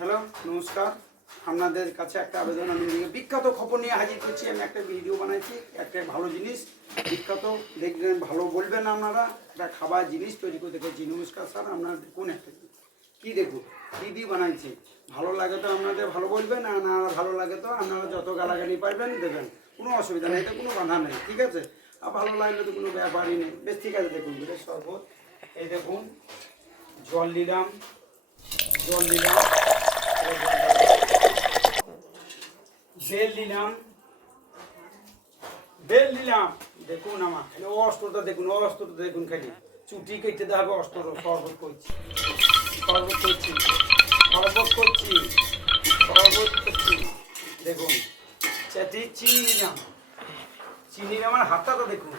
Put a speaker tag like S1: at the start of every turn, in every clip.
S1: Hello, নমস্কার। আপনাদের কাছে একটা আবেদন আমি বিখ্যাত খবর নিয়ে হাজির করছি আমি একটা ভিডিও বানাইছি, একটা ভালো জিনিস। বিখ্যাত, দেখবেন, ভালো বলবেন আপনারা। একটা খাবার জিনিস তৈরি করে দেখেছি। নমস্কার স্যার আপনারা কোন একটা কী দেখুন কী দিয়ে বানাইছি? ভালো লাগে তো আপনাদের ভালো বলবেন, আর না ভালো লাগে তো আপনারা যত গালাগালি পাইবেন দেবেন। কোনো অসুবিধা নেই, এটা কোনো বাধা নেই, ঠিক আছে? আর ভালো লাগলে তো কোনো ব্যাপারই নেই। বেশ, ঠিক আছে, দেখুন এটা শরবত। এই দেখুন, জল নিলাম জল নিলাম বেল নিলাম বেল নিলাম দেখুন আমার খালি অস্ত্রটা দেখুন অস্ত্রটা দেখুন খালি। চুটি কেটে হবে অস্ত্র, শরবত করছি শরবত করছি শরবত করছি শরবত করছি দেখুন, চাটি চিনি নিলাম চিনি আমার হাতটা তো দেখুন।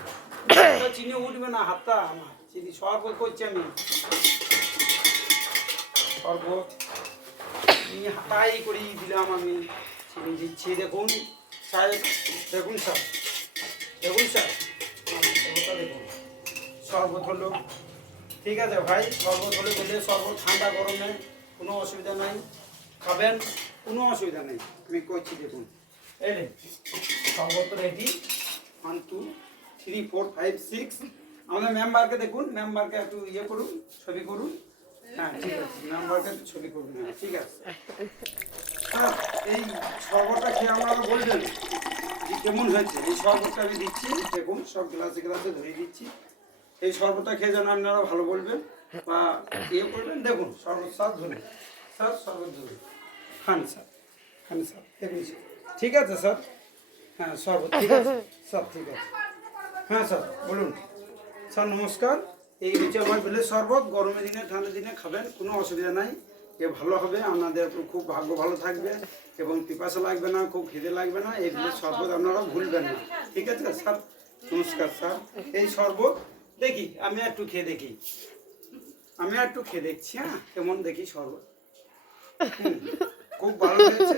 S1: হাতটা চিনি উঠবে না, হাতটা আমার। চিনি, শরবত করছি আমি। শরবত চিনি হাতাই করে দিলাম আমি। চিনি দিচ্ছি, দেখুন সাহেব, দেখুন স্যার দেখুন স্যার। দেখুন। শরবত হলো ঠিক আছে ভাই শরবত হলে বলে শরবত ঠান্ডা গরমে কোনো অসুবিধা নাই। খাবেন, কোনো অসুবিধা নেই। আমি করছি, দেখুন। এলে শরবত ready one two three four five six আমাদের মেম্বারকে দেখুন মেম্বারকে একটু ইয়ে করুন, ছবি করুন। হ্যাঁ ঠিক আছে ছবি হ্যাঁ ঠিক আছে। হ্যাঁ এই শরবতটা খেয়ে বলবেন কেমন হয়েছে, এই আমি দিচ্ছি, দেখুন, সব গ্লাসে গ্লাসে দিচ্ছি। এই খেয়ে যেন আপনারা ভালো বলবেন বা ইয়ে করবেন, দেখুন, শরবত স্যার ধরুন। স্যার, শরবত ধরুন। খান, স্যার খান, স্যার, দেখুন ঠিক আছে, স্যার? হ্যাঁ শরবত, ঠিক আছে? স্যার, ঠিক আছে। হ্যাঁ স্যার, বলুন। স্যার, নমস্কার। এই হচ্ছে আমার বেলের শরবত, গরমের দিনে ঠান্ডা দিনে খাবেন, কোনো অসুবিধা নাই। এ ভালো হবে, আপনাদের খুব ভাগ্য ভালো থাকবে এবং পিপাসা লাগবে না, খুব খিদে লাগবে না, এই বেলের শরবত আপনারা ভুলবেন না। ঠিক আছে, স্যার? নমস্কার, স্যার। এই শরবত, দেখি, আমি একটু খেয়ে দেখি। আমি একটু খেয়ে দেখছি হ্যাঁ? কেমন দেখি শরবত? খুব ভালো হয়েছে।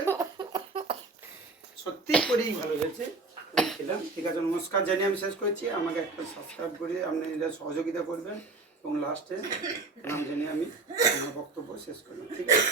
S1: সত্যি করেই ভালো হয়েছে। খেলাম ঠিক আছে, নমস্কার জানিয়ে আমি শেষ করছি। আমাকে একটা সাবস্ক্রাইব করে আপনি এটা সহযোগিতা করবেন এবং লাস্টে নাম জানিয়ে আমি আমার বক্তব্য শেষ করলাম। ঠিক আছে?